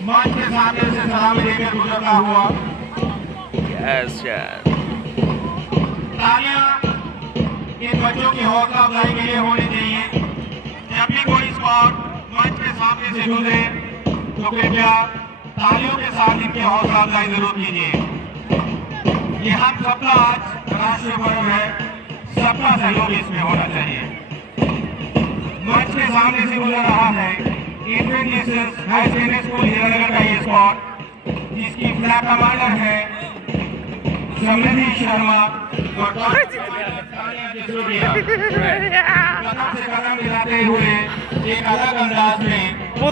मंच के सामने से सलामी लेकर गुजरता हुआ तालियां इन बच्चों की हौसला अफजाई के लिए होनी चाहिए। जब भी कोई स्पॉट मंच के सामने से गुजरे तो कृपया तालियों के साथ इनकी हौसला अफजाई जरूर कीजिए। ये हम सबका आज राष्ट्रीय पर्व है, सबका सहयोग इसमें होना चाहिए। मंच के सामने से गुजर रहा है infant high secondary school Hiranagar का ये स्पॉट, जिसकी फ्लैग कमांडर है समृद्धि शर्मा और कदम से कदम मिलाते हुए एक अलग अंदाज में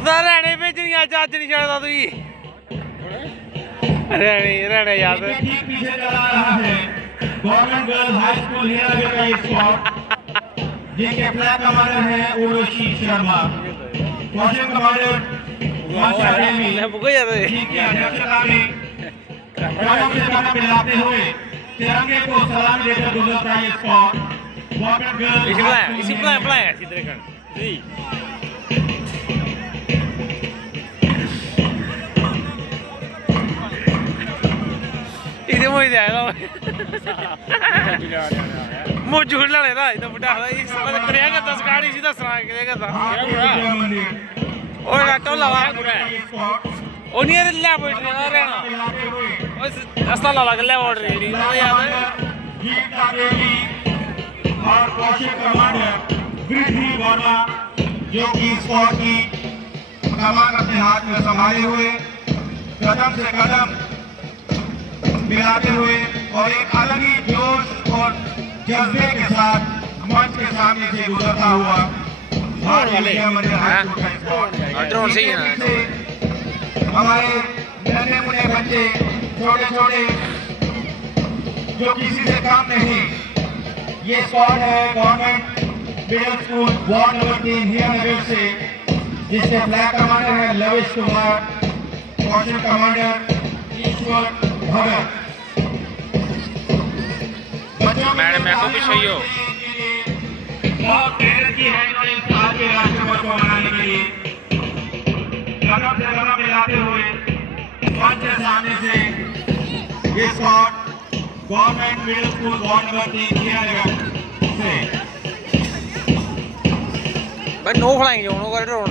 रहने भेजनिया जज नहीं छड़ता तू रहने याद ठीक पीछे चला रहा है government girls high school Hiranagar का ये स्पॉट, जिनके फ्लैग कमांडर है उर्वशी शर्मा। कौशल कमांडर की अध्यक्षता में कदम से कदम मिलाते हुए तिरंगे को सलामी देकर गुजरता है स्पॉट गवर्नमेंट गर्ल्स इसी प्लान इसी तरह कर जी इधर मोई दे आया मो झूठ लड़े ना इधर बुढ़ा है इस मतलब करेगा 10 गाड़ी सीधा सरा करेगा था और टोला लगा ओ नहीं ले बैठ रहा रहना उस अस्ता लगा ले ओड रही है याद है गीता देवी और कौशल कमांडर वृद्धि वर्मा, जो कि स्पॉट की कमान अपने हाथ में संभाले हुए कदम से कदम मिलाते हुए और एक अलग ही जोश और जज्बे के साथ मंच के सामने से गुजरता हुआ ड्रोन से ही है हमारे नन्हे मुन्ने बच्चे छोटे छोटे जो किसी से कम नहीं। ये स्क्वाड है government middle school ward number 3 Hiranagar से, जिसके फ्लैग कमांडर है लविश कुमार, कौशल कमांडर ईश्वर भगत। मैडम मैं को भी सही हो बहुत मेहनत की है इन्होंने इस साल के राष्ट्रीय पर्व को मनाने के लिए। कदम से कदम मिलाते हुए मंच के सामने से ये spot government middle school ward number 3 Hiranagar से भाई नो फलाएंगे उन्होंने कर ड्रोन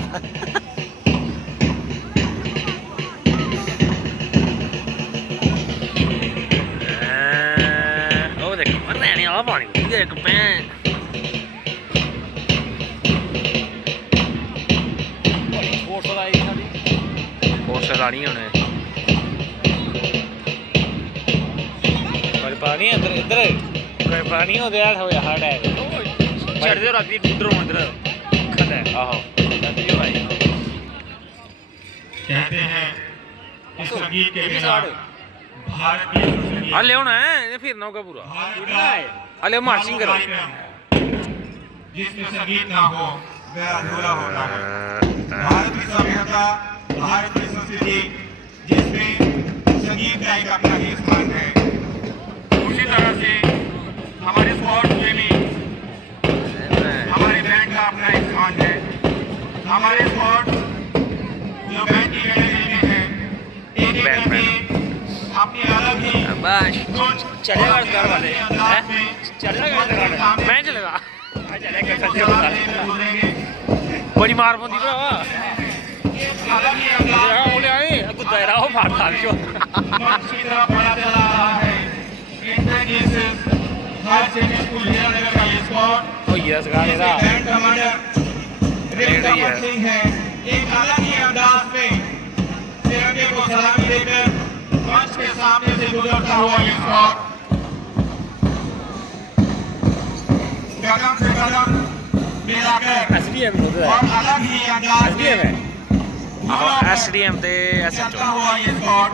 ओ देख मरने वाला पानी देख पैन फोर्स लानी होने पर पानी अंदर इधर कोई पानी हो गया होया हार्ड है चढ़ दे राती ड्रोन इधर खड़ा आहो नदी भाई कहते हैं इस संगीत के बिना भारतीय संगीत आ ले होना है ये फिर ना होगा पूरा आ ले मार्चिंग करो जिसमें संगीत ना हो वह अधूरा होता है। भारत की सभ्यता, भारत की संस्कृति जिसमें संगीत का एक अपना ही स्थान है, उसी तरह से हमारे स्पोर्ट्स में भी हमारे बैंड का अपना एक स्थान है। हमारे स्पोर्ट्स जो बैंड की कैटेगरी में है, एक करके अपनी अलग ही चलेगा घर वाले चलेगा मैं चलेगा बड़ी मार बंदी भरावा बोले आए गुद्दा रहा हो फाड़ फाड़ जो ओ यस गाने दा एक अलग ही अंदाज में तिरंगे को सलामी देकर मंच के सामने से गुजरता हुआ ये स्पॉट कदम से कदम मिलाकर एसडीएम और अलग ही अंदाज में एसडीएम ते चलता हुआ ये स्पॉट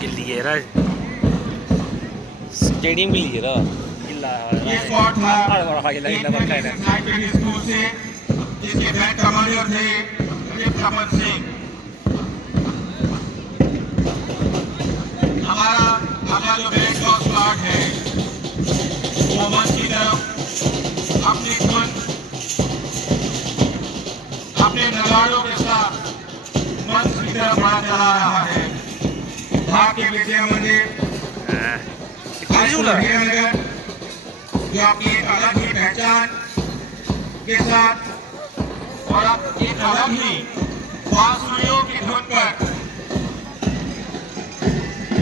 गिल्ली है रा स्टेडियम गिल्ली है रा गिल्ला ये स्पॉट था बड़ा गिल्ला गिल्ला बड़ा है साइंटिफिक स्कूल से, जिसके बैंड कमांडर थे रिपन सिंह। हमारा जो बैंड का स्क्वाड है वो मंच चला रहा है। भारतीय विद्या मंदिर नगर जो आपकी एक अलग ही पहचान के साथ और आप एक अलग ही बांसुरियों की धुन पर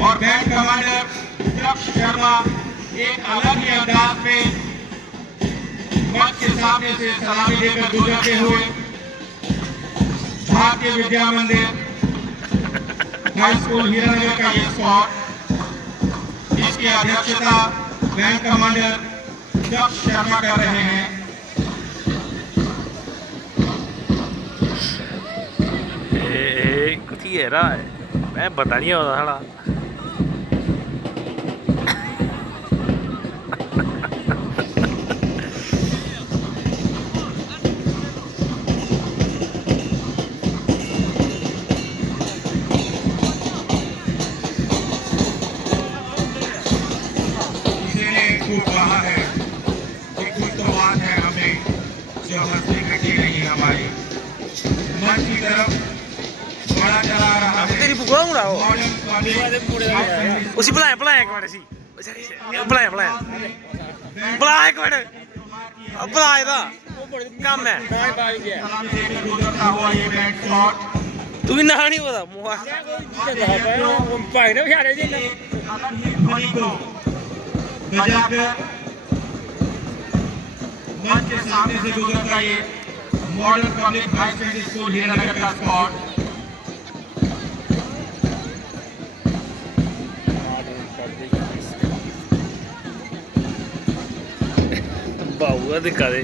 और बैंड कमांडर दक्ष शर्मा एक अलग ही अंदाज में मंच के सामने से सलामी लेकर गुजरते हुए भारतीय विद्या मंदिर हाई स्कूल हीरानगर का ये स्पॉट, इसकी अध्यक्षता बैंक कमांडर दक्ष शर्मा कर रहे हैं। कुछ ही है ना, मैं बता नहीं होता साला। तेरी बुआ मुड़ाओ उसी बुलाया बुलाया एक मिनट सी बुलाया बुलाया बुलाया एक मिनट बुलाए दा काम है तू भी ना नहीं पता मुआ भाई ने बिठा दे मंच के सामने से गुजरता ये modern public high secondary school Hiranagar का स्पॉट। बाबूआ दिखा दे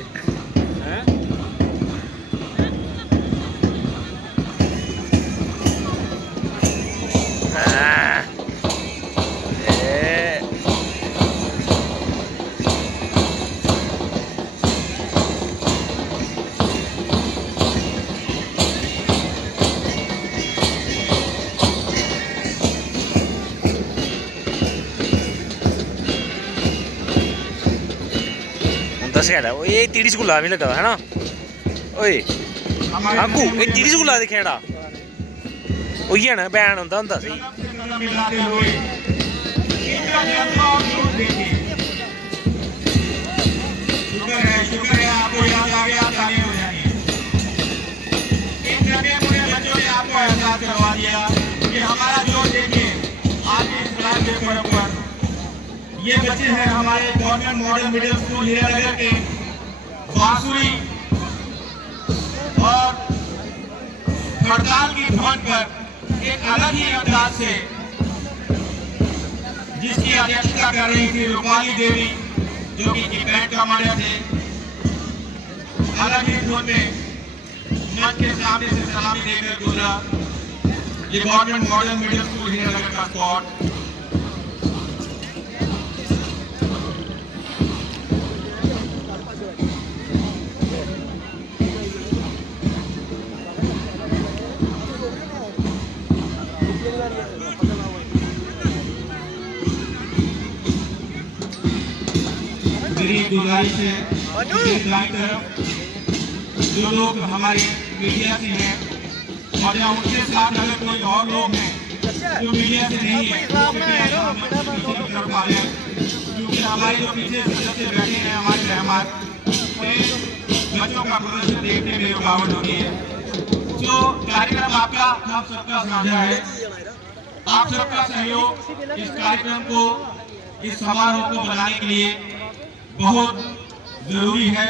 ये टीडी स्कूल भी लगा है ना ओए आगू ये टीडी स्कूल दी खेड़ा वही है ना बैन होंदा होंदा सी शुक्र है आपको याद आ गया, ताली हो जानी इन नन्हे मुन्ने बच्चों ने आपको एहसास करवा दिया कि हमारा जो देखिए आज इस क्लास पेपर पर ये बच्चे हैं हमारे government model middle school Hiranagar के बांसुरी और हड़ताल की धुन पर एक अलग ही अंदाज से जिसकी अध्यक्षता कर रही थी रूपाली देवी जो कि बैंड कमांडर थे, अलग ही धुन में मंच के सामने से सलामी देकर गुजरा ये government model middle school Hiranagar का स्पॉट। मेरी गुजारिश है जो लोग हमारे मीडिया से हैं और या उनके साथ अगर कोई और लोग हैं जो मीडिया से नहीं है क्योंकि हमारे जो पीछे सदस्य बैठे हैं हमारे मेहमान बच्चों का प्रदर्शन देखने में रुकावट होती है। जो कार्यक्रम आपका आप सबका साझा है, आप सबका सहयोग इस कार्यक्रम को इस समारोह को बनाने के लिए बहुत जरूरी है,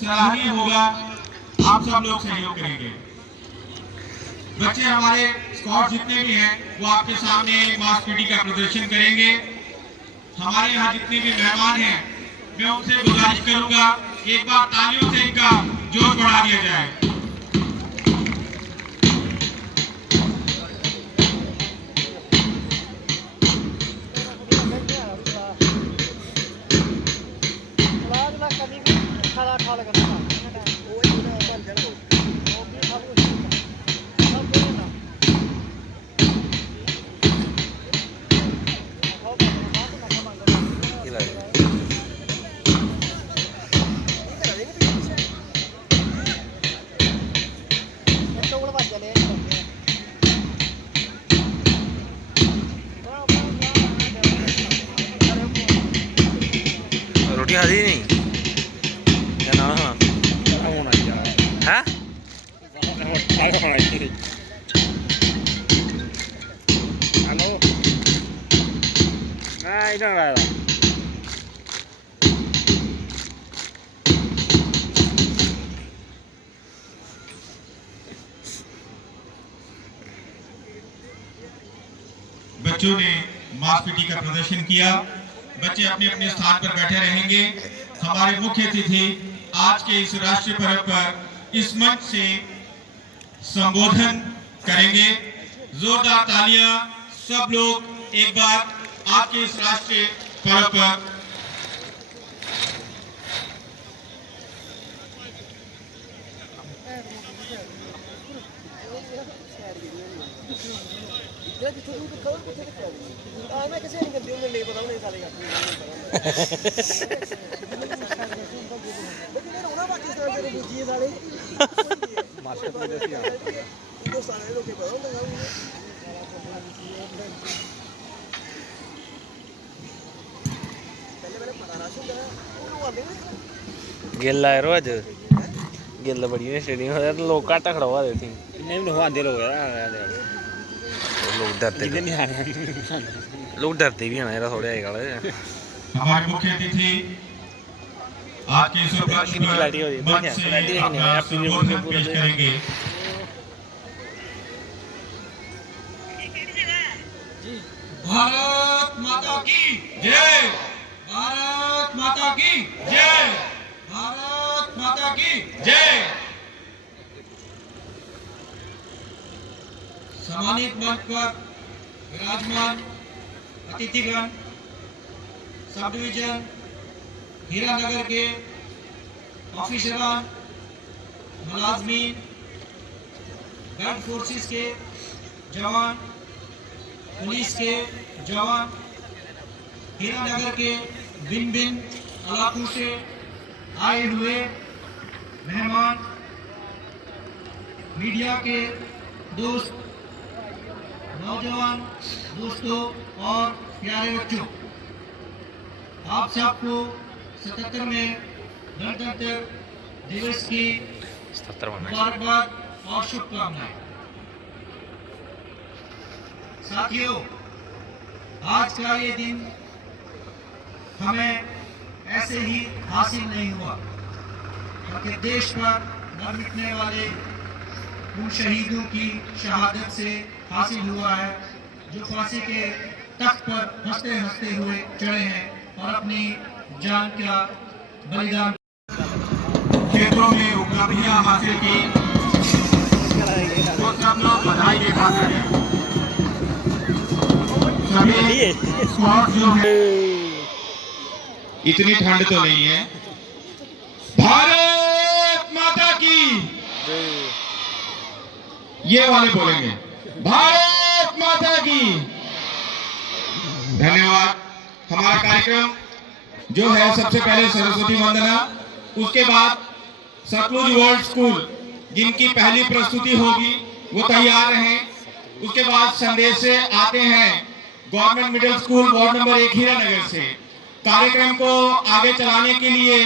सराहनीय होगा। आप सब लोग सहयोग करेंगे। बच्चे हमारे स्कॉट जितने भी हैं वो आपके सामने मास पीटी का प्रदर्शन करेंगे। हमारे यहाँ जितने भी मेहमान हैं मैं उनसे गुजारिश करूंगा एक बार तालियों से इनका जोर बढ़ा दिया जाए। खाधी नहीं क्या ना हाँ हैं हेलो ना इधर आया बच्चों ने मास पीटी का प्रदर्शन किया। बच्चे अपने अपने स्थान पर बैठे रहेंगे। हमारे मुख्य अतिथि आज के इस राष्ट्रीय पर्व पर इस मंच से संबोधन करेंगे। जोरदार तालियां सब लोग एक बार आज के इस राष्ट्रीय पर्व पर। गिल आए रो अज गिल बड़ी ने स्टेडियम तो लोग घट खड़वा दे थी लोग डरते लोग डरते भी हैं यार थोड़े आएगा हमारे मुख्य अतिथि आज के इस उपलक्ष्य पर मंच से अपना संबोधन पेश करेंगे। भारत माता की जय, भारत माता की जय, भारत माता की जय। सम्मानित मंच पर विराजमान अतिथिगण, सब डिवीजन हीरानगर के ऑफिसरान, मुलाजमीन, गार्ड फोर्सेस के जवान, पुलिस के जवान, हीरानगर के भिन्न भिन्न इलाकों से आए हुए मेहमान, मीडिया के दोस्त, नौजवान दोस्तों और प्यारे बच्चों, आप सबको 77वें गणतंत्र दिवस की मुबारकबाद और शुभकामनाएं। साथियों, आज का ये दिन हमें ऐसे ही हासिल नहीं हुआ, बल्कि देश पर मर मिटने वाले उन शहीदों की शहादत से हासिल हुआ है, जो फांसी के तख्त पर हंसते हंसते हुए चढ़े हैं और अपनी जान का बलिदान क्षेत्रों में उपलब्धियां हासिल की। तो सब लोग बधाई के पात्र हैं। सभी स्क्वाड जो है, इतनी ठंड तो नहीं है। भारत माता की ये वाले बोलेंगे, भारत माता की। धन्यवाद। हमारा कार्यक्रम जो है, सबसे पहले सरस्वती वंदना, उसके बाद सतलुज वर्ल्ड स्कूल जिनकी पहली प्रस्तुति होगी वो तैयार हैं। उसके बाद संदेश से आते हैं government middle school ward number 1 Hiranagar से। कार्यक्रम को आगे चलाने के लिए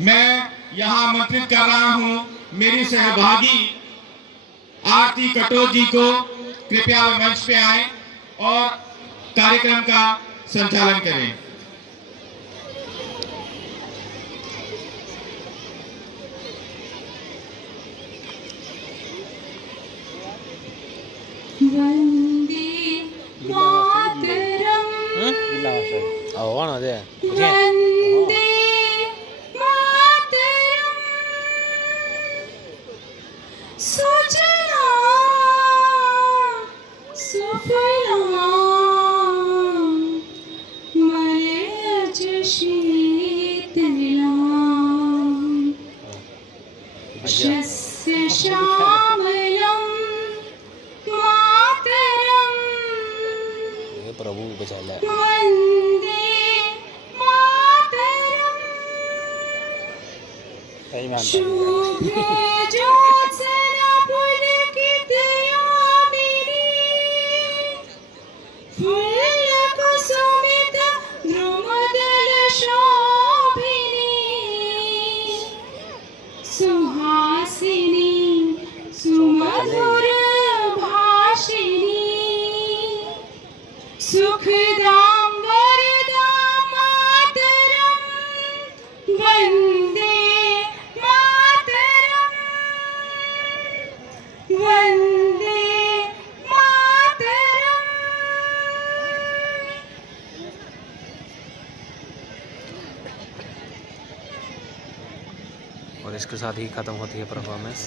मैं यहाँ आमंत्रित कर रहा हूँ मेरी सहभागी आरती कटोच जी को। कृपया मंच पे आए और कार्यक्रम का संचालन करें। वंदे मातरम, वंदे मातरम, सुजला सुफला मलयज शीतला, शस्य श्यामलम प्रभु बचा ले। वंदे मातरम, शुभ्र ज्योत्स्ना पुलकित यामिनी, फुल्लकुसुमित द्रुमदल शोभिनी। और इसके साथ ही ख़त्म होती है परफॉर्मेंस।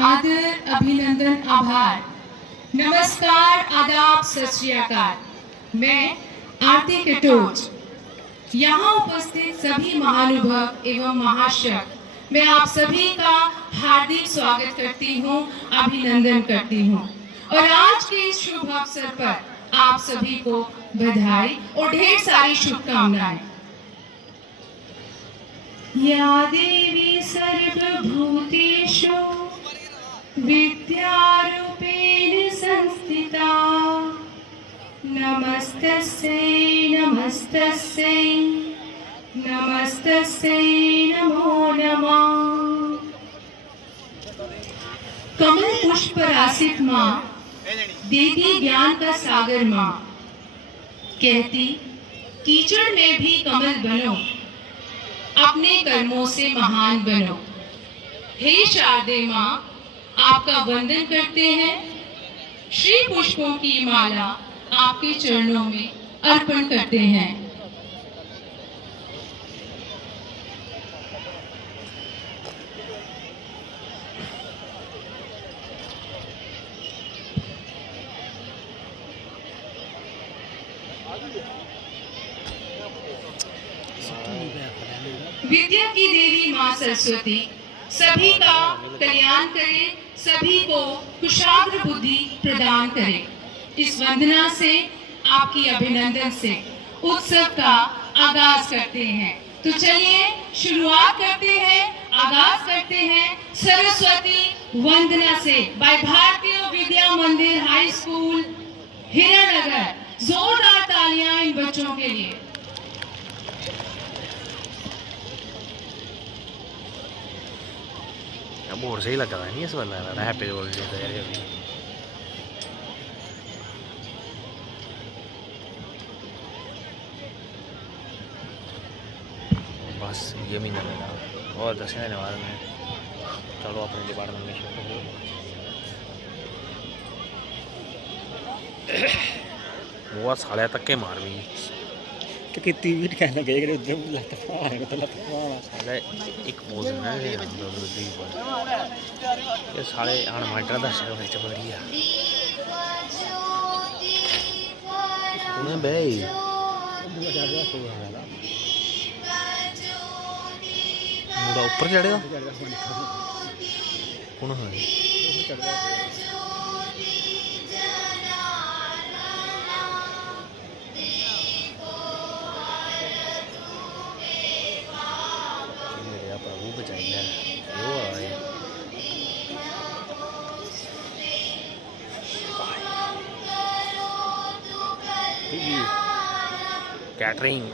आदर, अभिनंदन, आभार, नमस्कार, आदाब, सत श्री अकाल। मैं आरती कटोच यहाँ उपस्थित सभी महानुभव एवं महाशय, मैं आप सभी का हार्दिक स्वागत करती हूँ, अभिनंदन करती हूँ और आज के इस शुभ अवसर पर आप सभी को बधाई और ढेर सारी शुभकामनाएं। या देवी सर्वभूतेषु विद्यारूपेण संस्थिता नमस्तस्यै नमस्तस्यै नमस्तस्यै नमो नमः। कमल पुष्प रासित माँ देती ज्ञान का सागर माँ, कहती कीचड़ में भी कमल बनो, अपने कर्मों से महान बनो। हे शारदे माँ, आपका वंदन करते हैं, श्री पुष्पों की माला आपके चरणों में अर्पण करते हैं। विद्या की देवी माँ सरस्वती सभी का कल्याण करे, सभी को कुशाग्र बुद्धि प्रदान करे। इस वंदना से, आपकी अभिनंदन से उत्सव का आगाज करते हैं। तो चलिए शुरुआत करते हैं, आगाज करते हैं सरस्वती वंदना से बाय भारतीय विद्या मंदिर हाई स्कूल हिरानगर। जोरदार तालियां इन बच्चों के लिए। बोर्ड सही लगा था नहीं इस वाला हैप्पी बर्थडे तो यार अभी बस ये महीना मेरा और 10 दिन बाद में चलो अपने डिपार्टमेंट में शिफ्ट हो। वो साले तक के मार भी तो कितनी भी कहना गए कि उधर लगता है तो लगता है साले एक पोज ना ये साले आन माइटर दा शहर ਵਿੱਚ ਬੜੀ ਆ ਉਹਨੇ ਬਈ ਮੁੰਡਾ ਉੱਪਰ ਚੜਿਆ ਕੌਣ ਹੈ कैटरिंग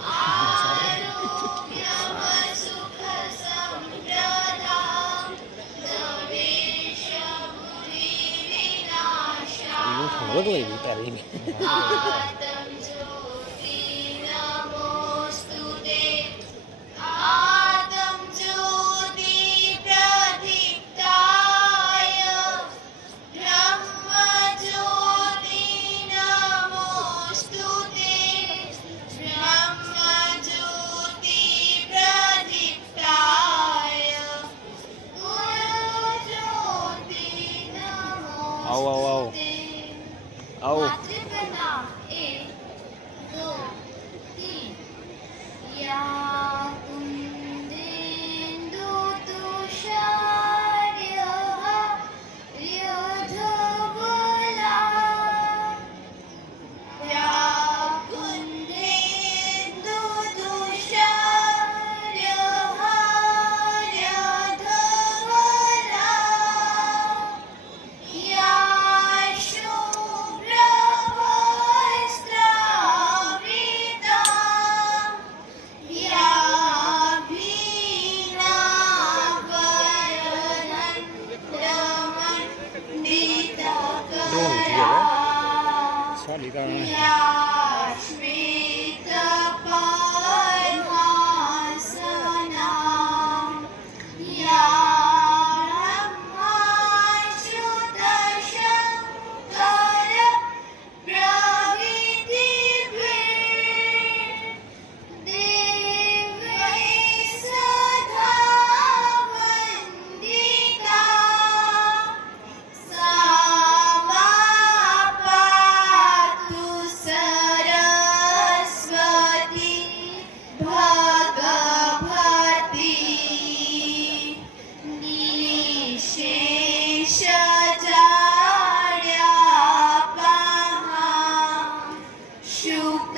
आओ आओ आओ आओ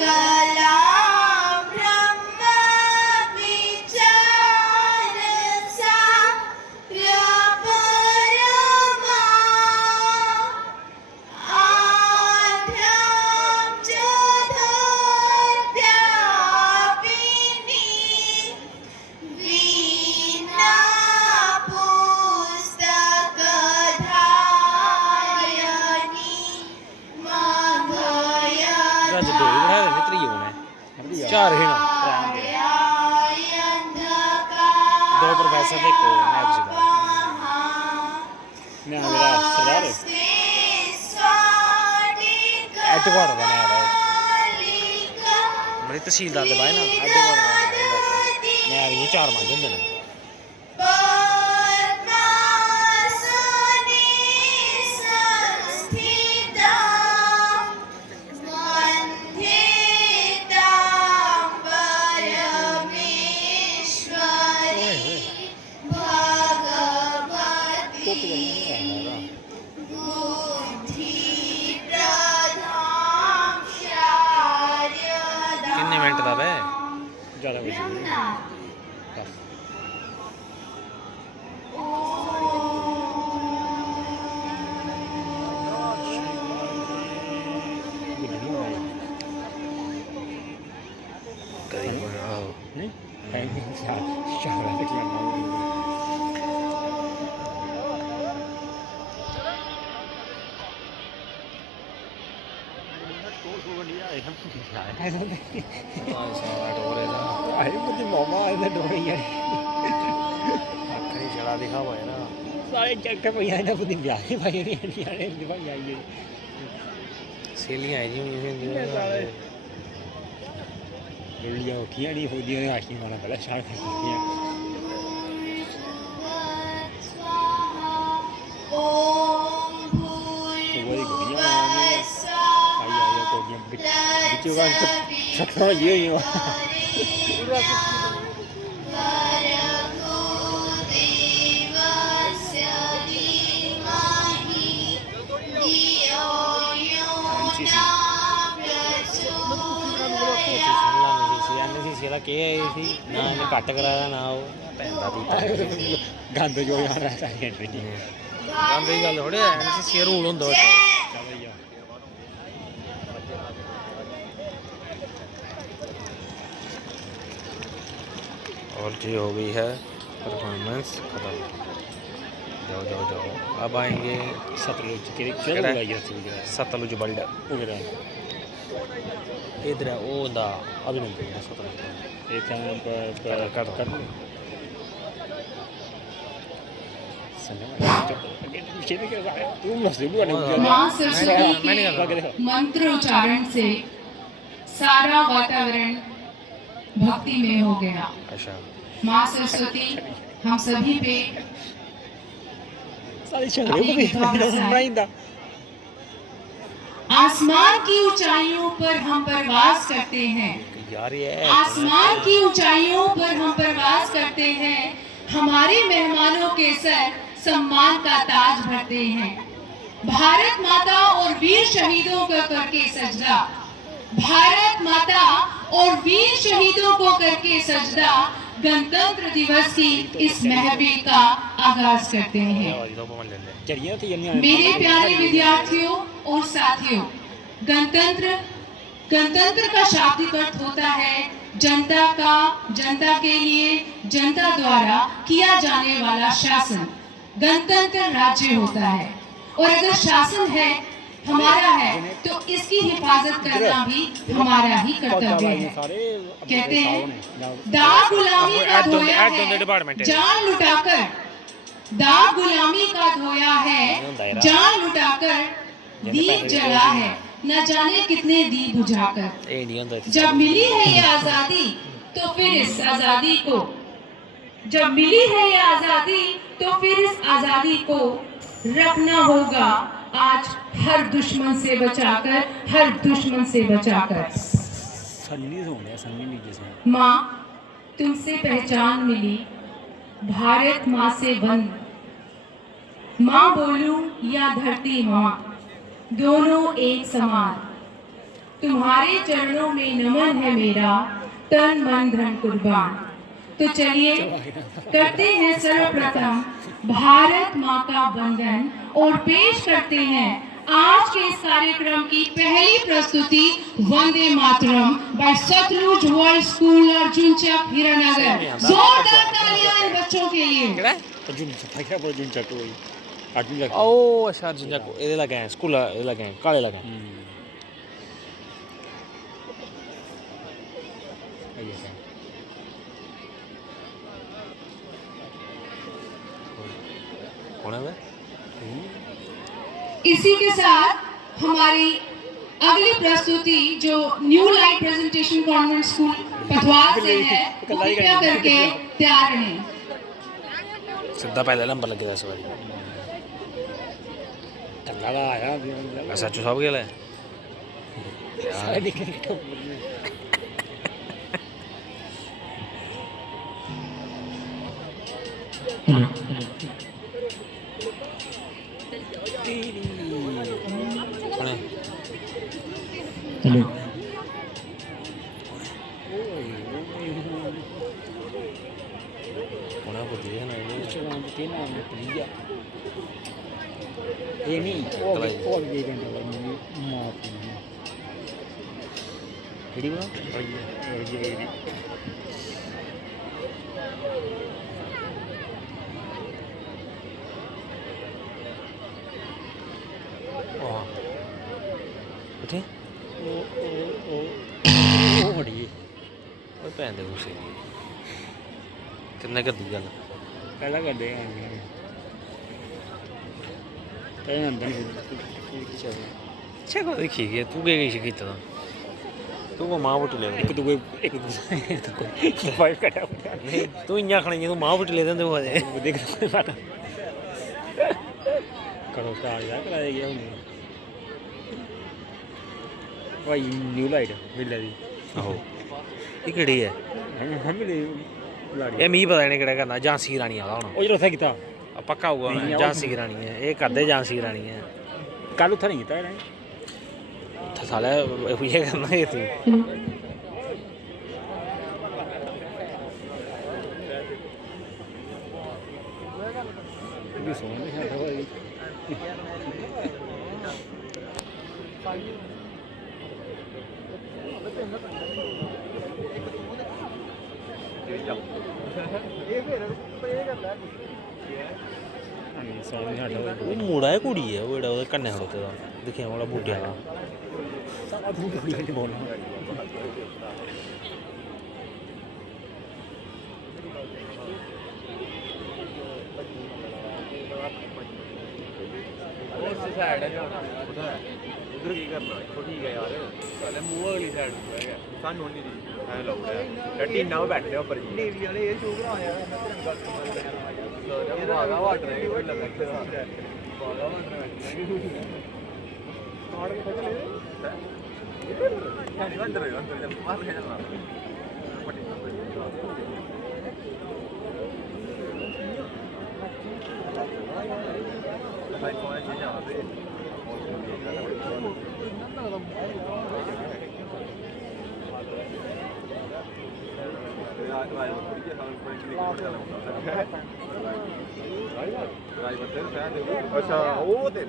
कला ब्रह्म विचार साव्य परमा आद्यं च धर्त्यापिनी वीणा पुस्तकधारिणी ਅੱਜ ਦੋ ਹੀ ਬਣਾ ਦੇਣੇ ਤਰੀ ਹੋਣਾ ਚਾਰ ਹੀ ਨਾ ਦੋ ਪ੍ਰੋਫੈਸਰ ਦੇ ਕੋ ਨੈਬ ਸੀਗਾ ਨਾ ਮੇਰਾ ਸਰਦਾਰ ਐਡਵਰਡ ਬਣਾਇਆ ਵਾ ਬੜੀ ਤਹਿਸੀਲਦਾਰ ਦੇ ਬਾਏ ਨਾ ਐਡਵਰਡ ਮੈਂ ਆ ਰਹੀ ਚਾਰ ਮੰਨ ਜਾਂਦੇ ਨੇ ਕਿੰਨੇ ਮਿੰਟ ਦਾ ਵੇ ਜ਼ਿਆਦਾ ਕੁਝ ਨਹੀਂ ਕਦੀ ਆਹੋ ਨਹੀਂ ਹੈ ਨਹੀਂ ਸ਼ਾਹਰਾ ਤੱਕ ਲੈਣਾ ਆਏ ਬੁੱਧੀ ਮਾਮਾ ਇਹਦਾ ਡੋਰੀ ਯਾਰ ਅੱਖਰੀ ਛੜਾ ਦਿਖਾ ਹੋਇਆ ਨਾ ਸਾਰੇ ਜੱਟ ਪਈਆਂ ਇਹਨਾਂ ਬੁੱਧੀ ਵਿਆਹ ਹੀ ਪਾਈ ਨਹੀਂ ਆਣੇ ਦਿਵਾਈ ਆਈ ਸੇਲੀਆਂ ਆਈ ਜੀ ਹੁੰਦੀਆਂ ਲੁੱਲੀਆਂ ਉੱਠੀਆਂ ਨਹੀਂ ਹੋਦੀਆਂ ਨੇ ਆਸ਼ੀ ਮਾਣਾ ਪਹਿਲਾਂ ਸ਼ਾਨ ਕਰਦੀਆਂ ओम वही गोलियां आई आई कोडियां बिचो का छक्का ये ही ਕੀ ਆਈ ਸੀ ਨਾ ਇਹਨੇ ਕੱਟ ਕਰਾਇਆ ਨਾ ਉਹ ਪੈਂਦਾ ਦੀ ਗੰਦ ਜੋ ਯਾਰ ਰਹਿਤਾ ਹੈ ਨਹੀਂ ਗੰਦ ਦੀ ਗੱਲ ਥੋੜੇ ਐਨਸੀਸੀ ਰੂਲ ਹੁੰਦਾ ਉਹ और जी हो गई है परफॉर्मेंस खत्म जाओ जाओ जाओ अब आएंगे सतलुज के सतलुज वर्ल्ड इधर है वो दा अभिनंदन सतलुज एक कर माँ सरस्वती के मंत्र उच्चारण से सारा वातावरण भक्ति में हो गया। अच्छा माँ सरस्वती हम सभी पे आसमान की ऊंचाइयों पर हम परवास करते हैं। यार ये आसमान की ऊंचाइयों पर हम परवास करते हैं। हमारे मेहमानों के सर सम्मान का ताज भरते हैं। भारत माता और वीर शहीदों का करके सजदा, भारत माता और वीर शहीदों को करके सजदा गणतंत्र दिवस की इस महफिल का आगाज करते हैं। मेरे प्यारे विद्यार्थियों और साथियों, गणतंत्र का शाब्दिक अर्थ होता है जनता का, जनता के लिए, जनता द्वारा किया जाने वाला शासन। गणतंत्र राज्य होता है और अगर शासन है हमारा है तो इसकी हिफाजत करना भी हमारा ही कर्तव्य है। कहते हैं दाग गुलामी का धोया है जान लुटाकर, दाग गुलामी का धोया है जान लुटाकर, दीप जला है न जाने कितने दीप बुझाकर। जब मिली है ये आजादी तो फिर इस आजादी को, जब मिली है ये आजादी तो फिर इस आजादी को रखना होगा आज हर दुश्मन से बचाकर, हर दुश्मन से बचाकर। माँ तुमसे पहचान मिली, भारत माँ से बंद, माँ बोलूं या धरती माँ दोनों एक समान। तुम्हारे चरणों में नमन है मेरा, तन मन धन कुर्बान। तो चलिए करते हैं सर्वप्रथम भारत माँ का वंदन और पेश करते हैं आज के इस कार्यक्रम की पहली प्रस्तुति Vande Mataram by Sutlej world school Arjun Chak Hiranagar. जोरदार तालियां इन बच्चों के लिए। ਕਿਹੜਾ अर्जुन चक क्या अर्जुन चक वही अर्जुन चक ਉਹ ਅੱਛਾ ਅਰਜੁਨ ਚੱਕ ਇਹਦੇ ਲੱਗੇ ਸਕੂਲ ਇਹਦੇ ਲੱਗੇ ਕਾਲੇ ਲੱਗੇ कौन है इसी के साथ हमारी अगली प्रस्तुति जो new light presentation convent school Pathwar से है, वो कृपया करके तैयार रहें। सीधा पहले नंबर लगे था इस बारी लगा आया सच्चू सब गया हेलो कौन है बुद्धि है ना ये नहीं और ये माफ केड़ी बना और ये किथे ओ बड़ी ओए भैन दे गुस्से किन्ने कर दी गल पहला कर दे कहीं अंदर चल अच्छा को देखी गया तू के किश कीता दा तू को मां बुट ले एक तो फाइव कटा नहीं तू इयां खणी तू मां बुट ले देंदे हो दे देख बात करो स्टार्ट यार करा दे गया हूं भाई न्यू लाइट मिल दी आहो ये केड़ी है हम मिले लाड़ी ये मी पता नहीं केड़ा करना झांसी की रानी आला होना ਉਹ ਜਿਹੜਾ ਉੱਥੇ ਕੀਤਾ पक्का होगा नहीं, झांसी की रानी है ये करदे झांसी की रानी है ਕੱਲ ਉੱਥੇ ਨਹੀਂ ਕੀਤਾ ਇਹਨੇ तो साले ये करना ये तू ਵੀ ਸੋਹਣਾ ਨਹੀਂ ਹੈ ਭਾਈ ਸੋਹਣਾ ਨਹੀਂ ਹਟਦਾ वो मुड़ा है कुड़ी है वो एड़ा कन्ने खड़ोते दा दिखे वाला बूढ़े वाला ਸਾਰਾ ਤੂੰ ਕੁੜੀ ਨਹੀਂ ਬੋਲਣਾ उधर की करना तो ठीक है यार पहले मुंह वाली साइड पे है सानू नहीं दी ऐ लग रहा है टट्टी ना बैठने ऊपर नेवी वाले ये शो करा यार मैं तेरे गल तो ये भागा वाटर है कोई लगा के भागा वाटर स्टार्ट के चले अंदर मार के चलना भाई कौन है यहाँ पे अच्छा वो ते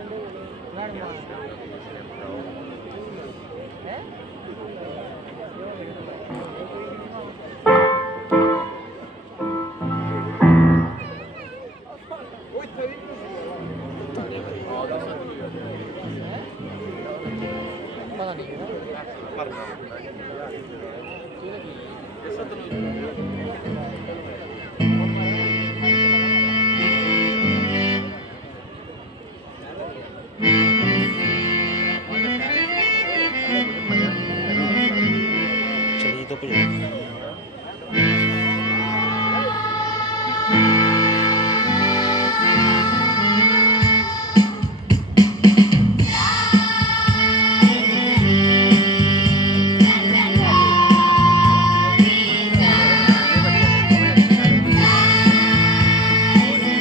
चलिए तो कुछ Thank you.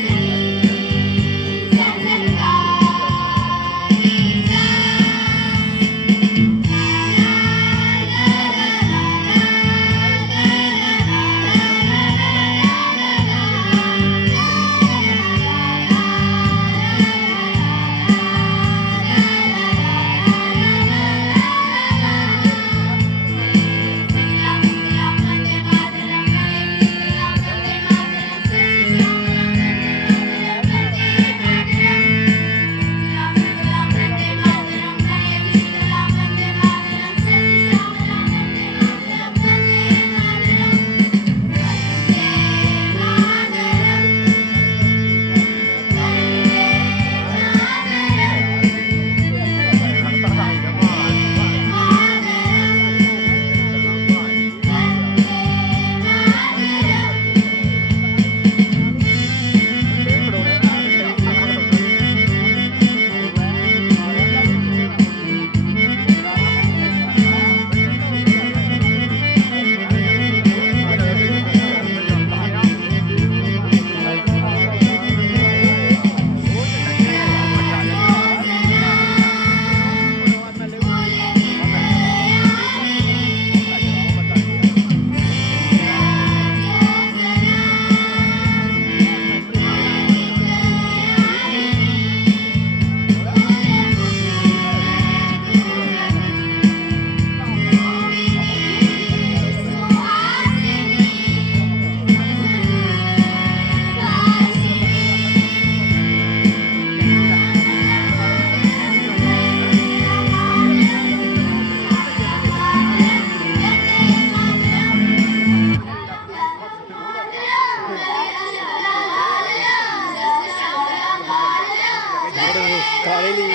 काले ली